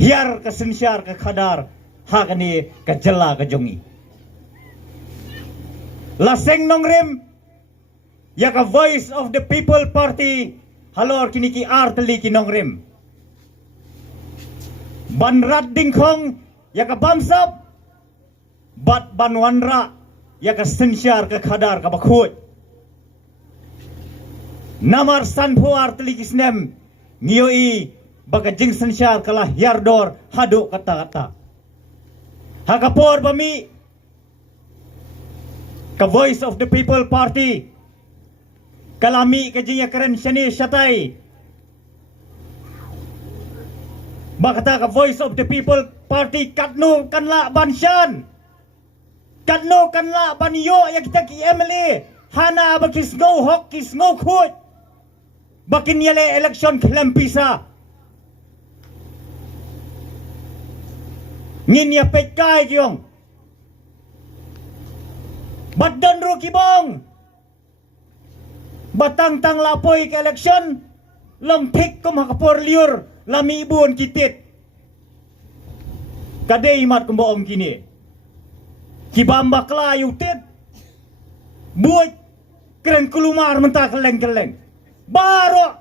hiar ke sensyar ke kadar hak ni ke jela ke jongi laseng nongrim ya ka voice of the people party halor kini ki arteli ki nongrim ban rat dingkong ya ka bamsap bat ban wanra ya ka sensyar ke kadar ka bakhuj namar sanpo arteli ki snem ngiyoi baka jing sensyar kalah yardor haduk kata-kata hakapor bami ka voice of the people party kalami ka jing yakren shani shatai bakata ka voice of the people party katno kanla banshan katno kanla banyo yak kita ki emily hana bakis go hok kis go khut bakin yale election klempisa ngin ya pekai kiong badan ru kibong batang tang lapoi ke election long tik kum hakapor liur lami ibun kitit kadai mat kumboong kini kibam bakla yutit buat keren kulumar mentah keleng-keleng baro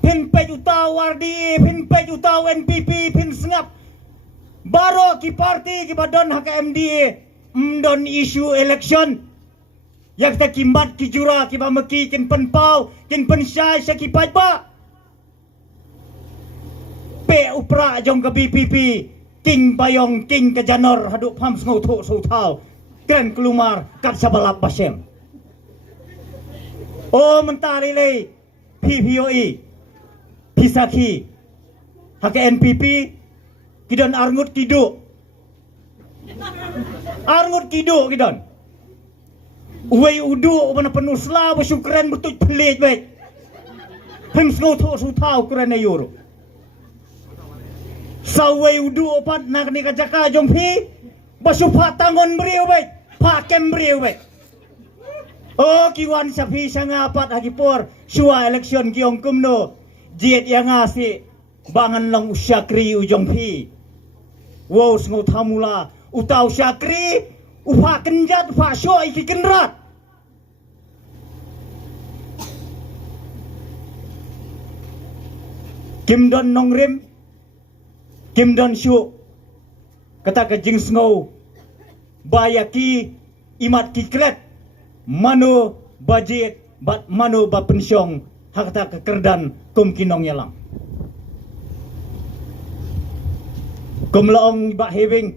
pin pej utau wardi pin pej utau NPP pin sengap baro ki parti ki badon hak MDA mdon isu election yak ta kimbat ki jura ki bameki kin penpau kin pensyai syaki pajba pe upra jong ke BPP king bayong king ke janor haduk pam sngau thuk su thau kren kelumar kat sabalap basem o mentari le PPOE pisaki hak NPP kidon arngut kidu kidon uwe udu mana penusla bersyukuran betul pelit baik hem sngau thuk su thau kren ayur sawe udu opat nak ni kajaka jongpi basupa tangon beriu baik pakem beriu baik oh kiwan sapi sangapat hagipor syua election kiong kumno jiet yang asi bangan long usyakri ujongpi wow sengau tamula utau syakri upa kenjat upa syua iki kenrat kimdon nongrim kimdon syu kata ke jing sengau bayaki imat kikret manu bajet bat manu ba pensyong hakta ke kerdan kum kinong yalang kum laong ba hewing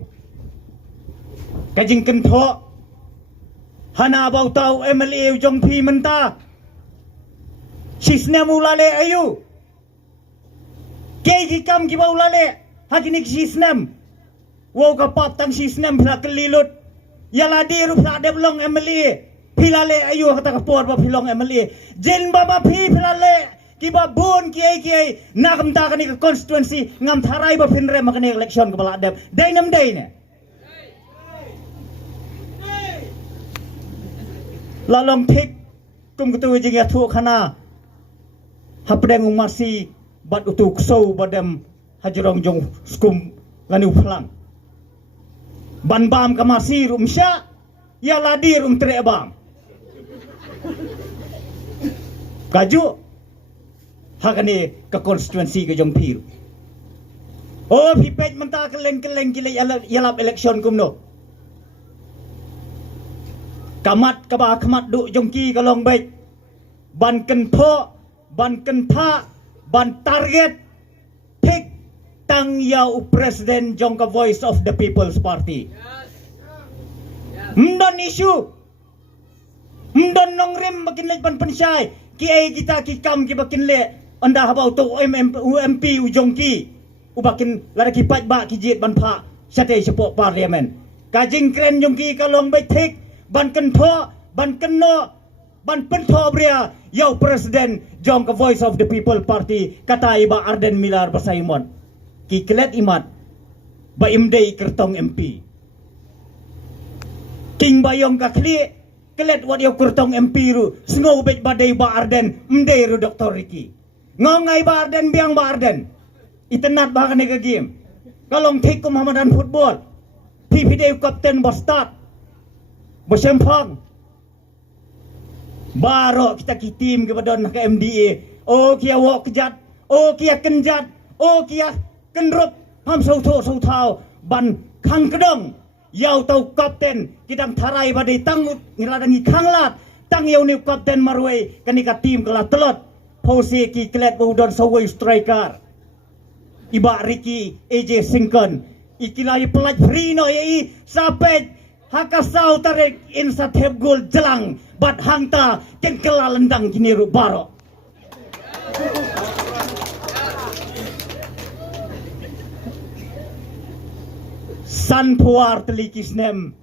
kajing kentho hana bau tau MLA ujong pi menta sisna mulale ayu kei kam ki bau lale hakinik sisnam wow kapap tang sisnam pla kelilut yala diru pla deblong MLA pilale ayu kata kapor ba pilong MLA jen baba pi pilale kiba bun kiai nakam ta kani ke constituency ngam tharai ba pinre makani election kepala dep dainam daine lalong thik kum ketu jing ya thu khana hapdeng umasi bat utu ksou badam hajrong jong skum nganu phlang ban bam kamasi rumsya ya ladir tre bam kaju hakani ke constituency ke jong pir oh pipet menta keleng-keleng kile yalap election kumno kamat kaba kamat du jongki kalong baik ban kentho ban kentha ban target pick tang yau presiden jongka voice of the people's party mdon isu mdon nongrim makin lej ban pensyai kiai kita kikam ki bakin le anda habau tu UMP ujongki ubakin lari pat ba kijit ban pha sate support parliament kajing kren jongki kalong baik thik ban kentho ban kenno ban pentho bria yau presiden jong ke voice of the people party kata iba Arden Milar Basaimon ki kelet imat ba imdei kertong MP king bayong ka kli kelet wat yau kertong MP ru sngau bet badai ba Arden mdei ru Dr. Ricky ngongai ba Arden biang ba Arden Itenat bahkan ke game. Kalau tik ke Muhammadan football. PPD kapten Bostad. Bersempang. Baru kita ki tim kepada ke MDA. Oh kia wak kejat. Oh kia kenjat. Oh kia kenrup. Ham sau thau. Ban kang kedong. Yau tau kapten. Kidang tarai badai tangut. Niladangi kanglat. Tang yau ni kapten marway. Kanika tim kelah telot. Pose ki kelet bahudon sawai striker. Iba Ricky AJ Singkon ikilai pelaj Frino yai sampai hakasau tarik insat heb gol jelang bat hangta kengkela lendang kini baro. San puar telikis nem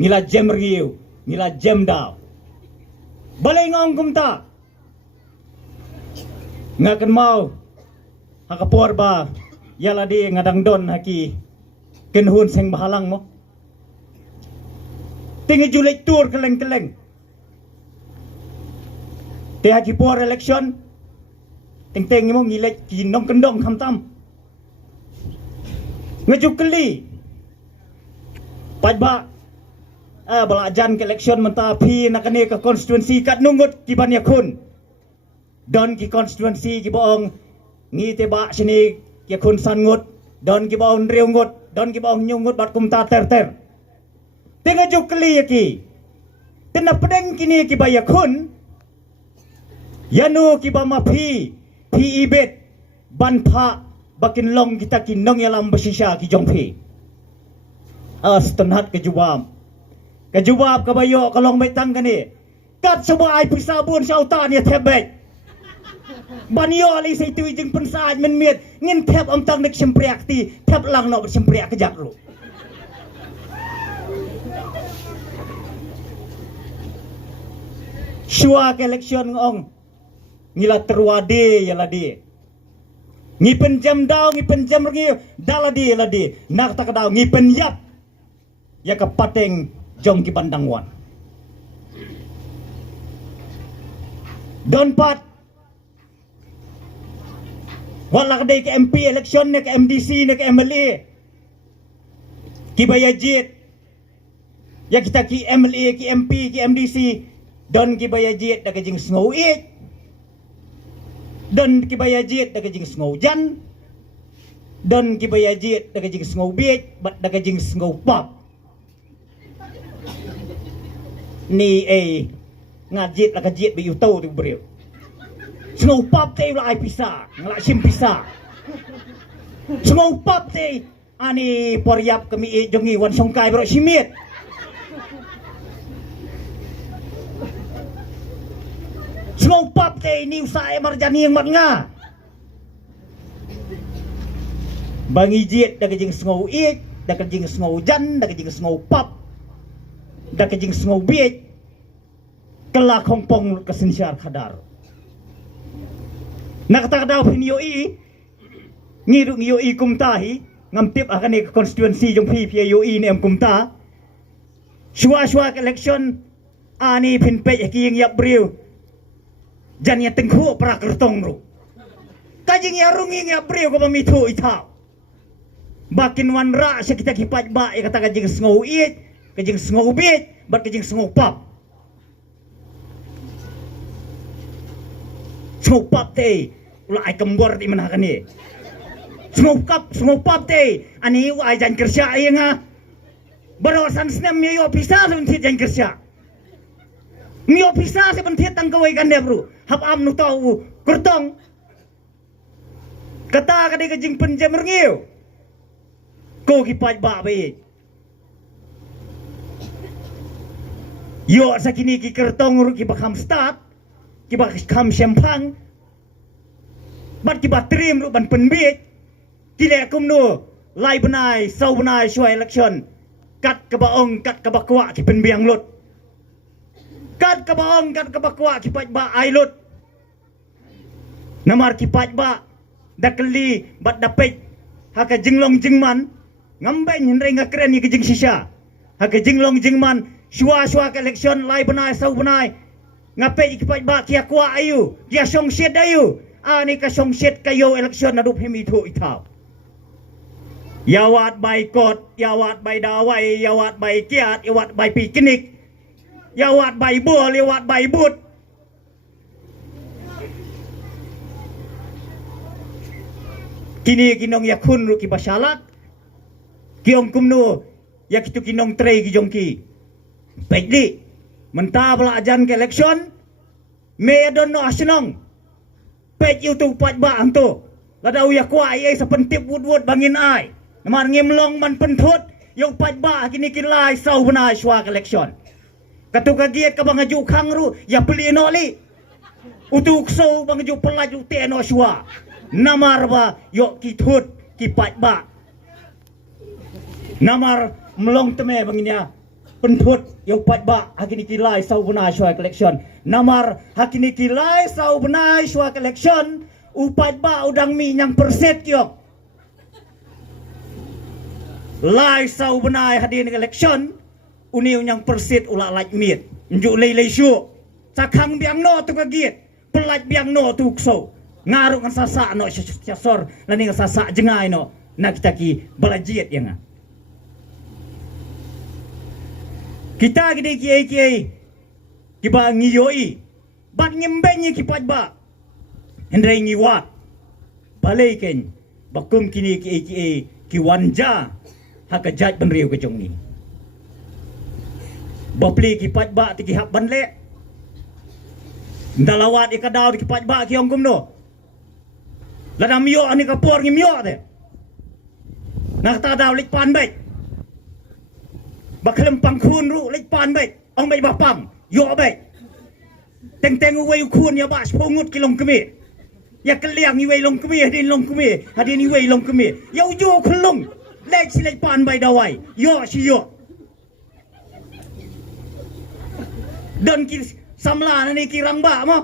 nila jem riu nila jem daw balai ngong kumta ngakan mau hakapor ba yala di ngadang don haki kenhun seng bahalang mo tingi julek tur keleng te haki por election ting mo ngilek kinong kendong kamtam ngejukeli pajba belajan ke election menta pi nakane ke konstituensi kat nungut ki Banyakun don ki konstituensi ki boong ngi te ba sini ki kun san ngut don ki baun riu ngut don ki baun nyungut bat kumta ter tengah jukli ki tena pedeng kini ki Banyakun yanu ki ba ma pi ibet ban pha bakin long kita ki nong yalam basisha ki jongpi tenhat ke jubam ka bayo kalong mai tang kani kat semua ai pisabun sautan ya tebek Banyo ali sa ito ijing pensaj men miet ngin tep am tang nek sempriak ti tep lang no sempriak kejak ru. Shua ke election ngong ngila terwade ya ladi. Ngi penjam daw ngi penjam ngi daladi ladi nak tak daw ngi penyap ya ke pateng jong ki bandangwan. Don pat wala kadai ke MP election ne ke MDC ne ke MLA ki bayajit ya kita ki MLA ki MP ki MDC don ki bayajit da kajing snow it don ki bayajit da kajing snow jan don ki bayajit da kajing snow bit bat da kajing snow pop ni ngajit la kajit bi uto tu beriu Snow pop te la ai pisa, ngala sim pisa. Snow pop te ani poriap kami jongi wan songkai bro simit. Snow pop te ni usaha marjani yang mat nga. Bangi jit da kejing snow it, da kejing snow jan, da kejing snow pop. Da kejing snow bit. Kelak hongpong kesensiar kadar. Nakatadaw piniyoi ngiruk ngiyoi kumtahi ngampip akan ni konstituensi jong PPIOI ni am kumta shua ke election ani pinpe ki yap briu jan ya tengku pra kertong ru kajing ya rungi ya briu ko pamitu ita bakin wan ra sa kita kipat ba ya kata kajing snow it kajing snow bit bat kajing snow pop snow pop te ulah ai kembor di mana kan ni snow pop te ani ai jan kerja ai nga barasan snem yo pisa sebentit jan kerja mio pisa sebentit tang kawai kan dia bro hap am nu tau kurtong kata kadai kajing penjam ngiu ko ki paj ba be yo sakini ki kertong ru ki bakam start ki bakam sempang bat ki batrim ru ban penbit ki le kum nu lai benai sau benai shoi election kat ke baong kat ke bakwa ki penbiang lut kat ke baong kat ke bakwa ki paj ba ai lut namar ki paj ba dakeli bat dapet haka jinglong jingman ngamben hindai ngakren ni ke jing sisa haka jinglong jingman shua ke election lai benai sau benai ngape ki paj ba ki akwa ayu ki song shed ayu ani ka song set kayo election adup hemi thu ithau yawat bai kot yawat bai dawai yawat bai kiat yawat bai piknik yawat bai bol yawat bai but kini kinong yakun ru ki basalat kiong kumno yak itu kinong trei ki jongki baik di mentah bela ajan ke election me don no asenong pej youtube pat ba anto lada uya kuai ai sapentip wud bangin ai namar ngimlong man penthut yung pat ba kini kilai sau bana shwa election katu kagiet ka bangaju khangru ya peli no li utuk sau bangaju pelaju te no shwa namar ba yo ki thut ki pat ba namar melong teme banginya penthut yung pat ba hakini kilai sau bana shwa election namar hakini kilai sau bana shwa election upat ba udang mi nyang perset yok lai sau benai hadir election uniu yang persit ula laj mit njuk lei syu sakang biang no tu kagiet pelaj biang no tu kso ngaruk kan sasa no syasor lani kan sasa jengai no nak kita ki balajiet yang kita gede kiai kiba ngiyoi bat ngimbenyi kipat ba hendrai ngiwat balaiken bakum kini kiai kiwanja hak jaj penriu ke jong ni bapli ki pat ba ti ki hak ban le ndalawat ikadaw ki pat ba ki ongkum no lada mio ani ka por ngi mio de nak ta daw lik pan bai baklem pangkhun ru lik pan bai ong bai ba pam yo bai teng teng uwei khun ya ba spongut ki long kemi ya keliang ni wei long kemi hadin long kemi hadin ni wei long kemi ya ujo khulung lek si lek pan bai dawai yo si yo don ki samla ni ki rang ba mo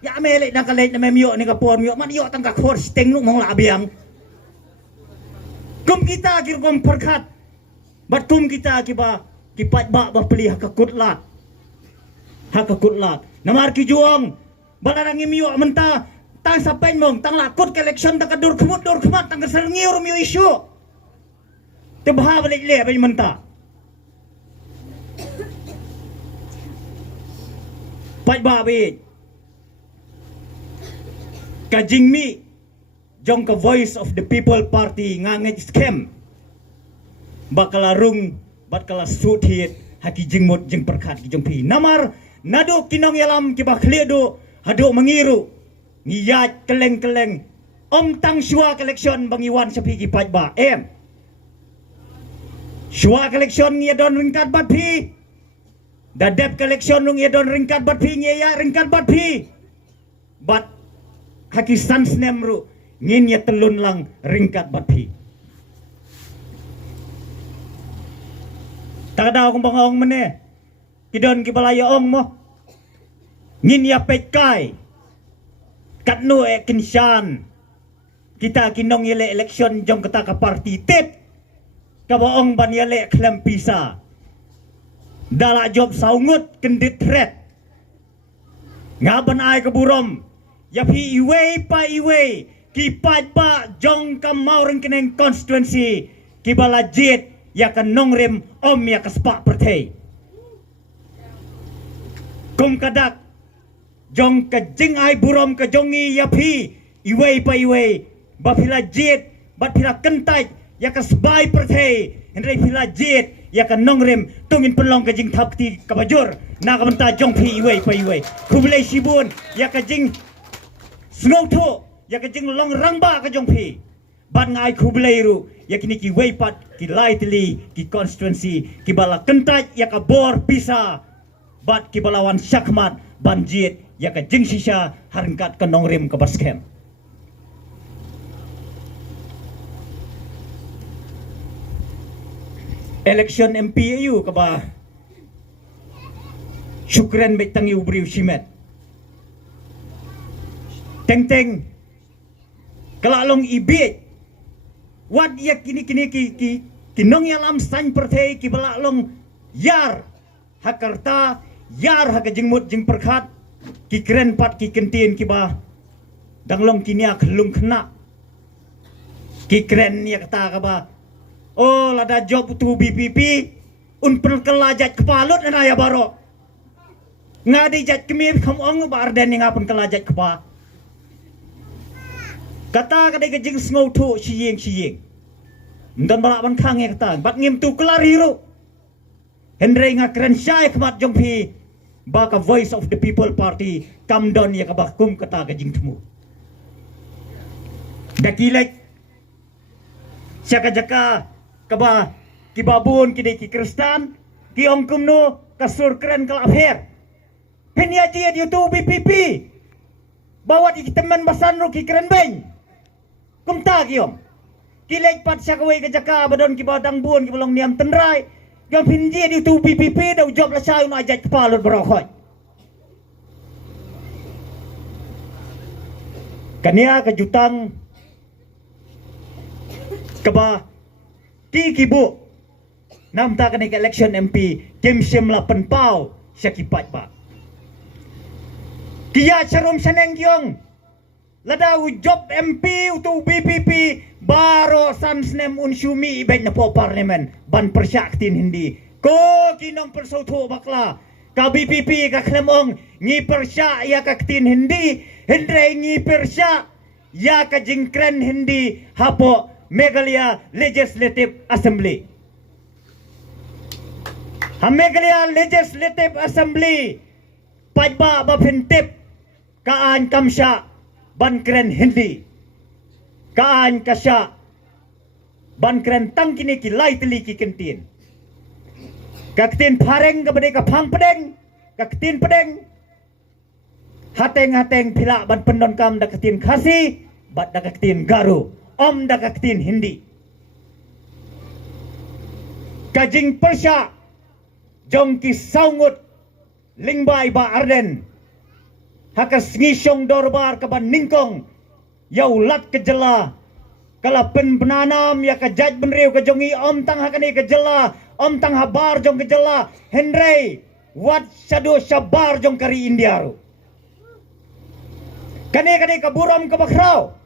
ya me lek nak lek na me yo ni ka pon yo man yo tang ka khor steng lu mong la biang kum kita ki kum perkhat bat kum kita ki ba ki pat ba peli hak kutlat namar ki juang balarang mi yo menta tang sapen mong tang lakut ke election tang dur khmat tang serngir mi isu tebha balik le bai menta pat ba bi ka jingmi jong ka voice of the people party ngangej scam bakalarung bakala suthit haki jingmut jing perkhat ki jongpi namar nado kinong yalam ki bakhledo hado mangiru ngiyat keleng om tang shwa election bangiwan sapi ki pat ba Shua collection ngia don ringkat bat pi. Dadep collection ngia don ringkat bat pi ngia ya ringkat bat pi. Bat haki sans nemru ngin ya telun lang ringkat bat pi. Tak ada akong bangong mene. Kidon kibalaya ong mo. Ngin ya petkai. Katno e kinsyan. Kita kinong yele election jong kata ka party tip. Kabaong banyale klem pisa dala job saungut kendit red ngaban ay kaburom yapi iwe pa iwe kipat pa jong kamauring kineng constituency kibalajit ya kan nongrim om ya kaspa pertei kum kadak jong kajing ay burom kajongi yapi iwe pa iwe bapila jit bapila kentai ya ka sbai perthei hendrai phila jet ya ka nongrim tungin penlong ka jing thapti ka bajur na ka menta jong phi iwe pa iwe khublei sibun ya ka jing snow tho ya ka jing long rangba ka jong phi ban ngai khublei ru ya kini ki wei pat ki lightly ki constituency ki bala kentaj ya ka bor pisa bat ki balawan syakmat ban jet ya ka jing sisa harengkat ka nongrim ka baskem election MP ayu kaba syukran betang yu briu simet teng kalalong ibit wat ya kini kinong yalam san perthei ki balalong yar hakarta yar hakajingmut jing perkhat ki kren pat ki kentin ki ba danglong kinia kelung kena ki keren ya kata kaba oh lada job tu BPP un pelajat kepalut na ya baro ngadi jat kemi kamong ba arden ngapun kelajat kepa kata kadai kejing sngau tu siyeng dan balak ban khang ya kata bat ngim tu kelar hiru Henry nga keren syai kemat jongpi baka voice of the people party come down ya kabakum kata kejing temu dakilek syaka-jaka kaba kibabun kidai ki kristan ki ongkum no kasur keren kala afher henya dia di tu BPP bawa di teman basan ro ki keren beng kumta kiom kilek pat syakawai ke jaka badon ki badang bun ki bolong niam tenrai yang pinji di tu BPP dah job lah saya nak ajak kepala berokok kania kejutang keba kibu nam ta kena election MP kim sim la penpau syakipat ba kia charum saneng kyong lada job MP tu BPP baro sansnem unsumi ibet na po parlimen ban persyaktin hindi ko kinong persauto bakla ka BPP ka klemong ngi persya ya ka ktin hindi hendre ngi persya ya ka jingkren hindi hapo Meghalaya Legislative Assembly ha Meghalaya Legislative Assembly pajba ba phintip kaan kamsya ban kren hindi kaan kasya ban kren tang kini ki lai teli ki kentin kaktin pareng ka bade ka phang pedeng kaktin pedeng hateng phila ban pendon kam da kaktin khasi bat da kaktin garu om da kaktin hindi kajing persya jong ki saungut lingbai ba arden hakas ngisong dorbar ka ban ningkong yau lat kejela kala pen penanam ya kajaj benriu kejongi om tang hakani kejela om tang habar jong kejela Henry wat sado sabar jong kari India ru kane kaburam ke bakrau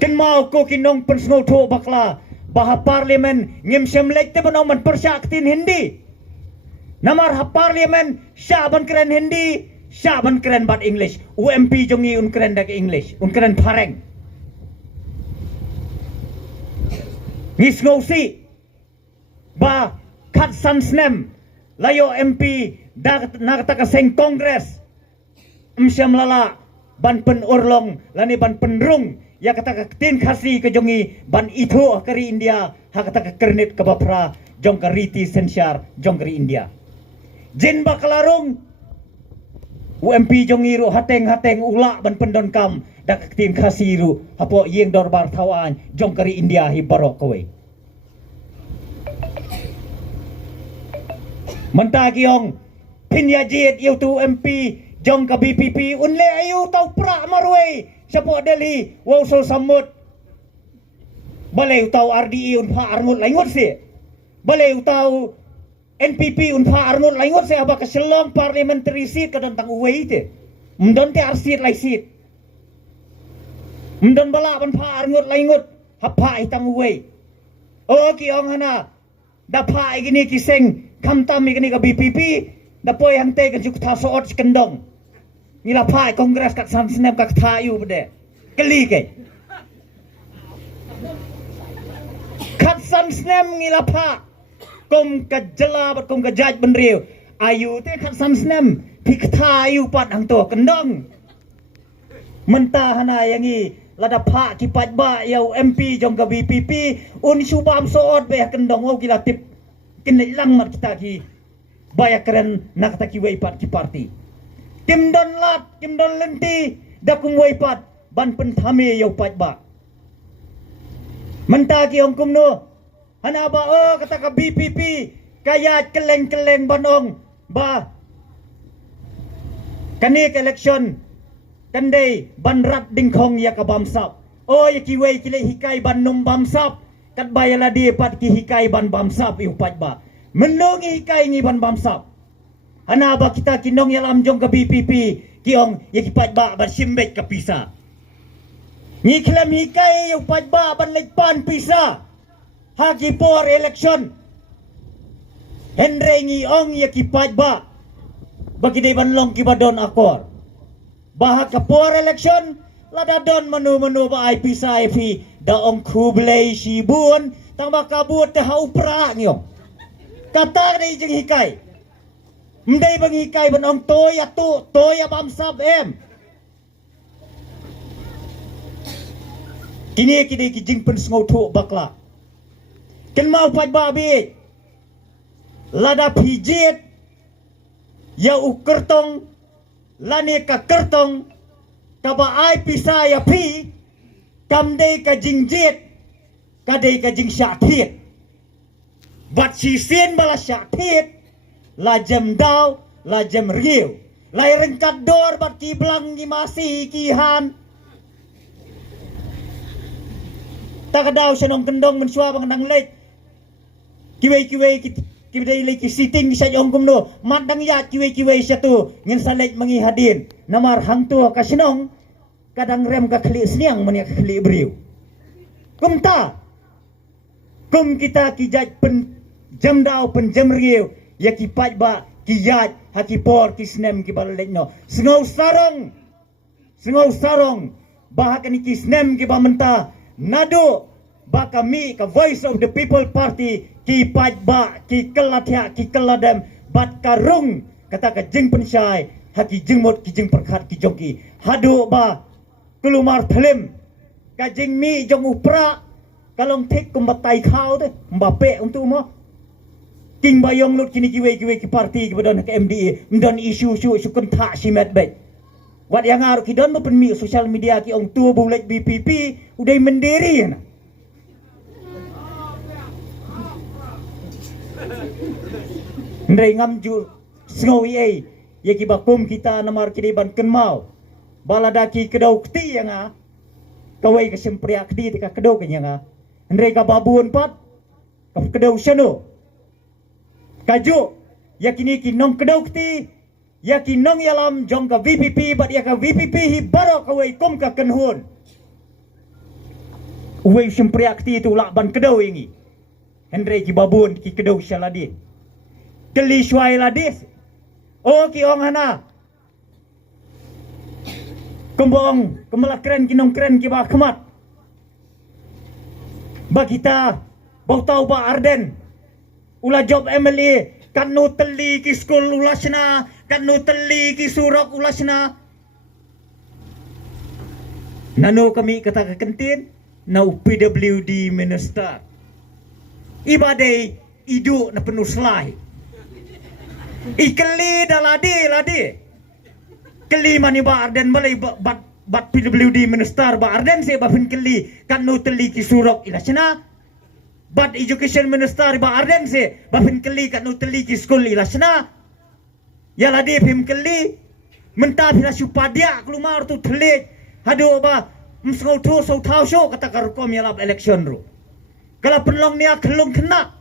ken mau ko kinong pensngo tho bakla baha parlimen ngim semlek te bonoman persaktin hindi namar ha parlimen syaban keren hindi syaban keren bat English UMP jongi un keren dak English un keren pareng ngis ngosi ba kat sansnem layo MP dak nakata kaseng kongres msyam lala ban pen urlong lani ban penrung ya kata tin khasi ke jongi ban itu kari India ha kata ka kernit ke bapra jong kariti sensyar jong kari India jin bakalarung UMP jongi ru hateng ula ban pendon kam dak tin khasi ru hapo yeng dorbar thawan jong kari India hi barok kowe menta kiong pinya jit yu tu MP jong ka BPP unle ayu tau pra marwei sapo Delhi wow so samut balai tau RDI un pha arngut laingot se balai tau NPP un pha arngut laingot se aba ka selong parliamentary seat ka don tang uwei te mdon te arsit lai seat mdon bala ban pha arngut laingot hapha itang uwei o ki ong hana da pha igini ki seng kamtam igini ka BPP da poi hante ka juk tha so ot kendong ngila phai kongres kat sam snem ka tha yu bede keli ke kat sam snem ngila pha kom ka jela bat kom ka jaj benriu ayu te kat sam snem phik tha yu pat hang to kendong menta hana yangi lada pha ki pat ba yau MP jong ka BPP un subam so ot be kendong o gila tip kin lang mat kita ki baya keren nak ta ki wei pat ki party Kim don lat, kim don lenti, dak kumway pat, ban penthame yaw pat ba. Mentagi ong kumno, hana ba o kata ka BPP, kaya keleng banong ba. Kanik election, kandai ban rat dingkong ya ka bamsap. O ya kiway kile hikay ban num bamsap, kat bayala di pat ki hikay ban bamsap iw pat ba. Menung hikay ngi ban bamsap. Hana ba kita kinong yalam jong ka BPP kiong yakipat ba simbet ka pisa. Ngi klam hikay yung pat ba ban legpan pisa. Hagi por election. Henry ngiong yakipat ba bagi day banlong kibadon akor. Bahag ka por election lada don menu ba ay pisa IP daong kublay sibun tang makabut te haupra ngyo. Kata day jeng hikay. Mday bang hikay banong toy atu toy abamsab em. Kini kijing pensngau tu bakla. Ken mau pat babi. Lada pijit ya ukertong lani ka kertong kaba ai pisa ya pi kamdei ka jingjit kadei ka jing syakit. Bat sisin bala syakit lajem daw, lajem riu. Lai rengkat dor bat kiblang gimasi kihan. Takadaw siya nung kendong mensua bang nang lek. Kiway kiway leki sitting sa jong kumno. Matang ya kiway siya tu. Ngin sa lek mangihadin. Namar hangtu kasinong. Kadang rem ka kli sniang mania kli briu. Kumta. Kum kita kijat pen jam daw pen jam riu. Ya kipat ba kiyat hakipor kisnem kibalek no sengau sarong bahak ni kisnem kiba menta nado ba kami ka voice of the people party kipat ba ki kelatya ki keladem bat karung kata ka jing pensyai haki jengmot ki jeng perkhat ki jongki hado ba kelumar thlem ka jing mi jong upra kalong thik kumbatai khau te mbape untuk mo King bayong lut kini kiwe ki parti ki badon ke MDA mdon isu kun tak simet bet. Wat yang aru ki don mo penmi social media ki ong tua bulet BPP udai mendiri na. Ndai ngam ju snawi ai ye ki bakum kita namar ki ban kenmau. Baladaki kedau kti yang a kawai ke sempriak kti tika kedau ke yang a. Ndai ka babun pat ka kedau sano. Kaju yakini kinong kedokti yakinong yalam jong ka VPP bat ya ka VPP hi baro ka wei kom ka kenhun wei sempriakti tu lakban kedau ingi Henry ki babun ki kedau syaladi keli syai ladis o ki ong hana kembong kemelak keren kinong keren ki ba kemat ba kita bau tau ba Arden Ula job MLA kan no teli ki skol ulasna kan no teli ki surok ulasna nano kami kata ke kentin nau PWD minister ibadai idu na penuh selai ikeli ladi keli mani ba Arden balai bat PWD minister ba Arden se ba fin keli kan no teli ki surok ilasna But education minister ba Arden se bafin keli kat nuteli ki skol ilasna ya ladi phim keli menta phira supadia kelumar tu thele hado ba msngau thu so thau sho kata karkom ya lab election ro kala penlong nia khelung kena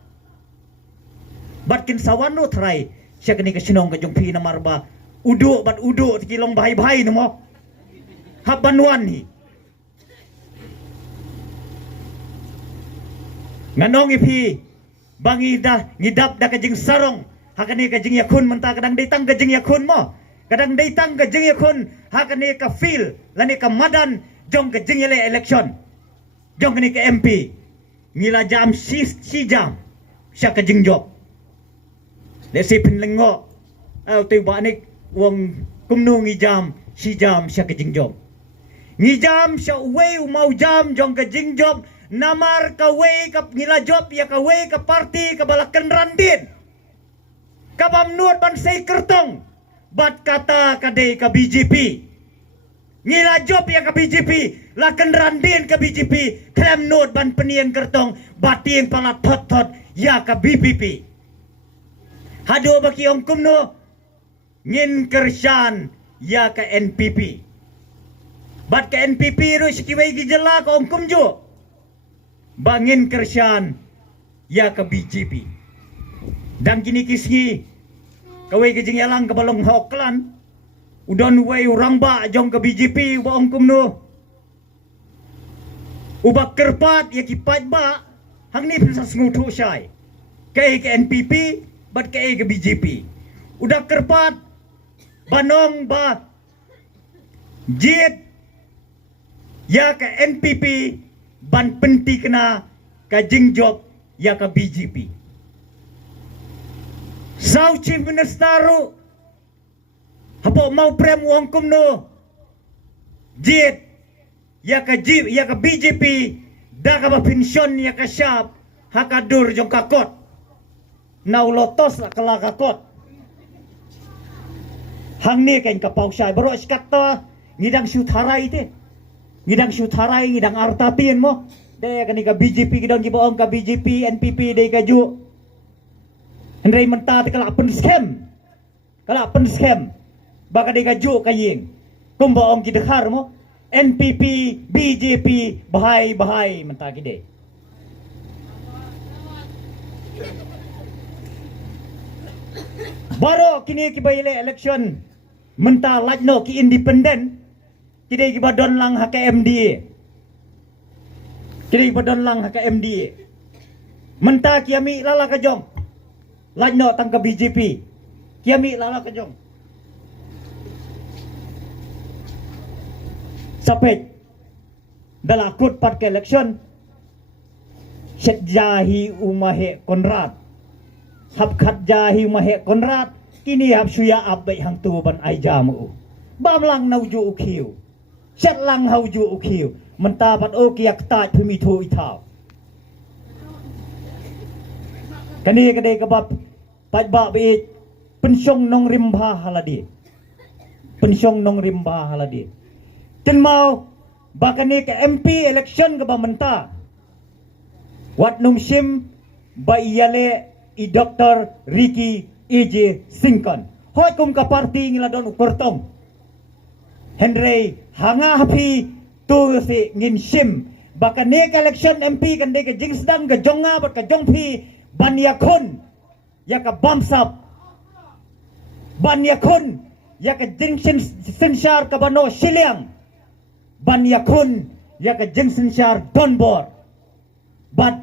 bat kin sawan no thrai syakni ka sinong ka jongpi namar ba udu bat udu tikilong bahai no habanwan ni nganong ipi bangi dah ngidap dah kajing sarong hakani kajing yakun menta kadang datang kajing yakun mo kadang datang kajing yakun hakani ka feel lani ka madan jong kajing ele election jong ni ka MP ngila jam si jam sya kajing job desi pinlengo au tu banik wong kumnu ngi jam si jam sya kajing job ngi jam sya wei mau jam jong kajing job namar kawe ka ngila job ya kawe ka parti ka balakan randin ka bamnuat bansai kertong bat kata kadai ka BJP ngila job ya ka BJP lakan randin ka BJP klem not ban peniang kertong bating palat thot ya ka BPP hado baki ong kumno ngin kersan ya ka NPP bat ka NPP ro sikiwai gijela ka ong kumjo bangin kersan ya ke BJP dan kini kisgi kawai ke jing yalang ke balong hoklan udon wei urang ba jong ke BJP uba ongkum no uba kerpat ya kipat ba hang ni pisa sengutu syai ke NPP bat ke BJP udah kerpat banong ba jit ya ke NPP ban penti kena ka jingjob ya ka BJP Sau Chief Minister hapo mau prem wong kumno jit ya ka BJP da ka ba pensyon ya ka syap hakadur jong kakot nau lotos la kala kakot hang ni kain kapau syai baro iskatta ngidang syutharai te ngidang syutharai ngidang artatin mo de kani ka BJP gidong giboong ka BJP NPP de ka ju Hendrai mentah te kala pen scam baka de ka ju ka ying kumboong gidekhar mo NPP BJP bahai mentah gide baro kini kibaile election mentah lajno ki independent kide gibadon lang HKMD kini badan lang haka MD mentah kiami lala kajong lajno tangka BJP kiami lala kajong sapet dalakut pat ke election syed jahi umahe konrad hapkat jahi umahe konrad kini hap suya abai hang tu ban ai jamu bamlang nauju ukiu syed lang hauju ukiu mentah pat o kiak tat phumi thu ithau kani kade kabab pat ba bi pensyong nong rimba haladi pensyong nong rimba haladi ten mau bakani ke MP election ka ba mentah wat num sim ba iyale I Dr. Ricky EJ Singkon hoy kum ka parti ngiladon ukurtong Henry hanga hapi tu si ngin sim baka ne election MP kan de ka jingsdang ka jonga bat ka jongpi ban yakun ya ka bamsap ban yakun ya ka jingsin sensyar ka bano siliang ban yakun ya ka jingsin syar donbor bat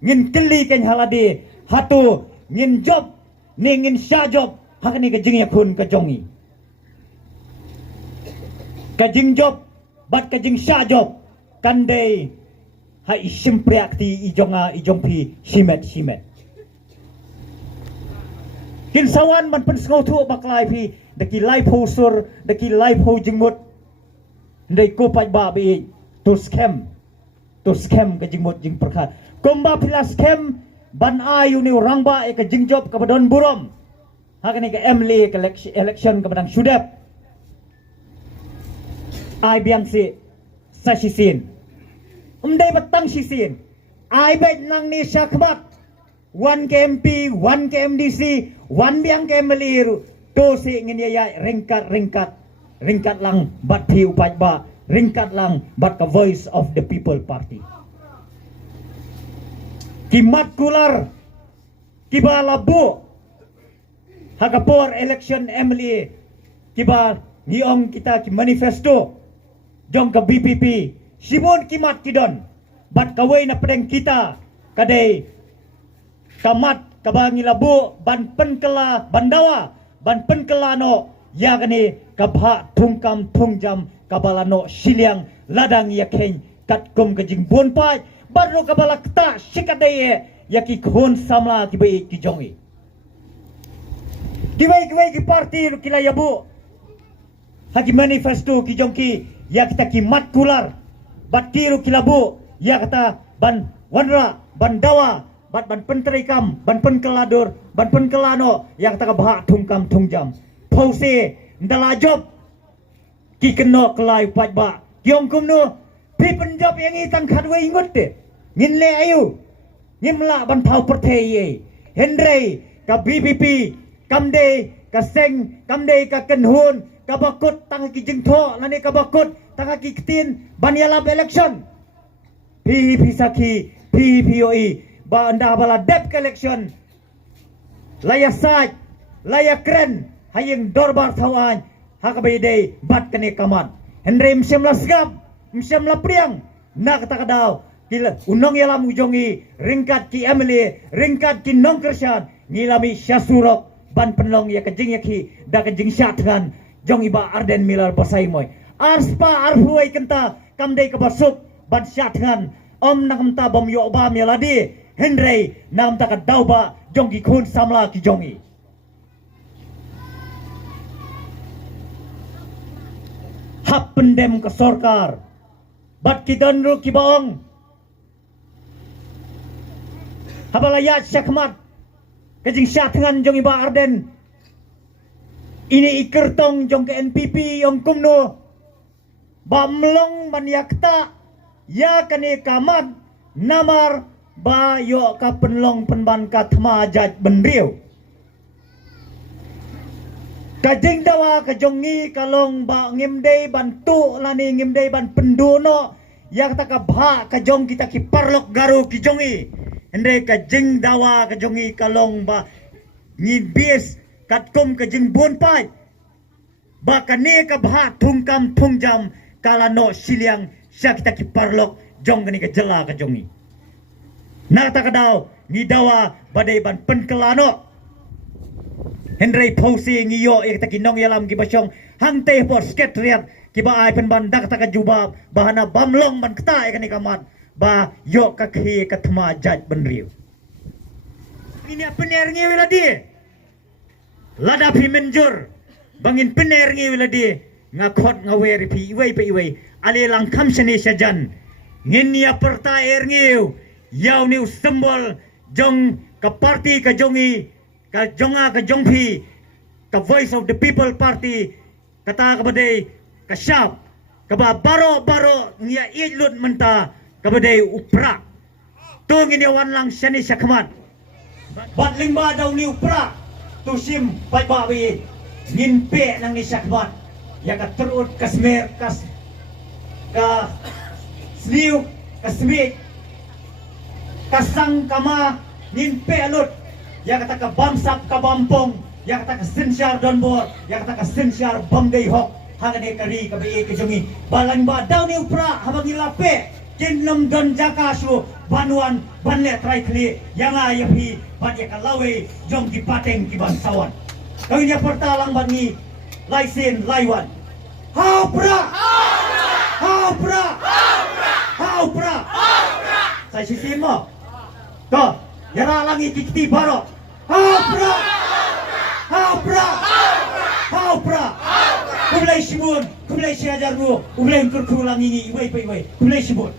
ngin keli kan halade hatu ngin job ne ngin sya job hakni ka jing yakun ka jongi ka jing job bat ka jing sya job kandai ha isim priakti ijongpi simet kinsawan man pen skautu baklai pi daki lai posur daki lai po jingmut ndai ko pai ba bi to scam ka jingmut jing perkhat komba pila scam ban ayu ni rangba ka jing job ka badon burom hakani ka emli ka election ka badang sudap ai biang si sa sisin umdai batang sisin ai bet nang ni syakbat 1 KMP 1 KMDC 1 biang kemeliru to si ngin ya ringkat lang bat pi upat ba ringkat lang bat ka voice of the people party kimat kular kiba labu hakapor election MLA kiba niong kita ki manifesto jong ka BPP simon kimat kidon bat kawai na pedeng kita kadai kamat kabangi labu ban penkela bandawa ban penkela no ya kani kabha thungkam thungjam kabalano siliang ladang yakeng katkum kajing bonpai baru kabala kta sikadaye yaki khon samla kibai ki jongi kibai ki parti kila yabu haki manifesto ki jongki ya kita kimat kular batiru kilabu ya kata ban wanra ban dawa ban penterikam ban penkeladur ban penkelano ya kata kabha thungkam thungjam pause ndala job ki keno kelai patba kiongkum no pi penjob yang itang khadwe ingot te ngin le ayu ngimla ban thau perthei ye hendrei ka BPP kamde ka seng kamde ka kenhun kabakut tang ki jingtho lani kabakut tang ki ktin banyala election PPP saki PPOE ba anda bala dep election layasaj layak keren hayang dorbar tawan hakabay bat kani kaman Henry msiam la segap msiam la priang nak kata kadau kila unong yalam ujongi ringkat ki Emily ringkat ki nong kersan ngilami syasurok ban penlong ya kejing yaki da kejing syatran jong iba Arden Miller basai moy arspa arhuai kenta kamdai kabasuk ban syatran om nakamta bom yo ba meladi Henry nam ta kadau ba jong ki kun samla ki jongi hap pendem ke sorkar bat ki danru ki baong habalayat syakmat kejing syatngan jong iba Arden ini ikertong jong ke NPP yang kumno bamlong manyakta ya kani kamat namar ba yo ka penlong penban ka thma jat benriu kajing dawa kajongi kalong ba ngimdei bantu lani ngimdei ban penduno yak ta ka bha kajong kita ki parlok garu ki jongi ende kajing dawa kajongi kalong ba ngibis katkum kajing bun pai ba kane ka bha thungkam thungjam kala no siliang sya kita ki parlok jong kani ka jela kajongi na ta kadau ni dawa badai ban penkelano Henry Pausi ngiyo yang tak kinong yalam gibasyong hangte por sketριat kiba ai penban dak tak jubab bahana bamlong ban kta kani kamat ba yo kakhi kathma jaj benriu ini pener ngi wiladi lada pi menjur bangin pener ngi wiladi ngakot ngaweri pi iwei ali langkam seni sajan nginia perta ngiu yau niu sembol jong ka parti ka jongi ka jonga ka jongpi ka voice of the people party kata kabadai ka syap ka baro ngia ilut menta kabadai upra tu ngini wan lang shani syakmat bat lingba daw ni upra tu sim pai ba wi ngin pe nang ni syakmat ya ka terut kasmer kas ka sliu kasmik kasang kama ngin pe alut ya kata ka bamsap ka bampong ya kata ka sinsyar donbor ya kata ka sinsyar bangday hok hangade kari ka be ke jongi balang ba daw ni upra habang ilape kinnom don jakasu banuan banle trai kli yang ayapi ban ya kalawe jong ki pateng ki bansawan kau nya pertalang bani laisin laiwan haupra saya sisimo to yara langi kikti baro haupra kumlai simun kumlai siajar nu kumlai kurkulang ini iwai kumlai simun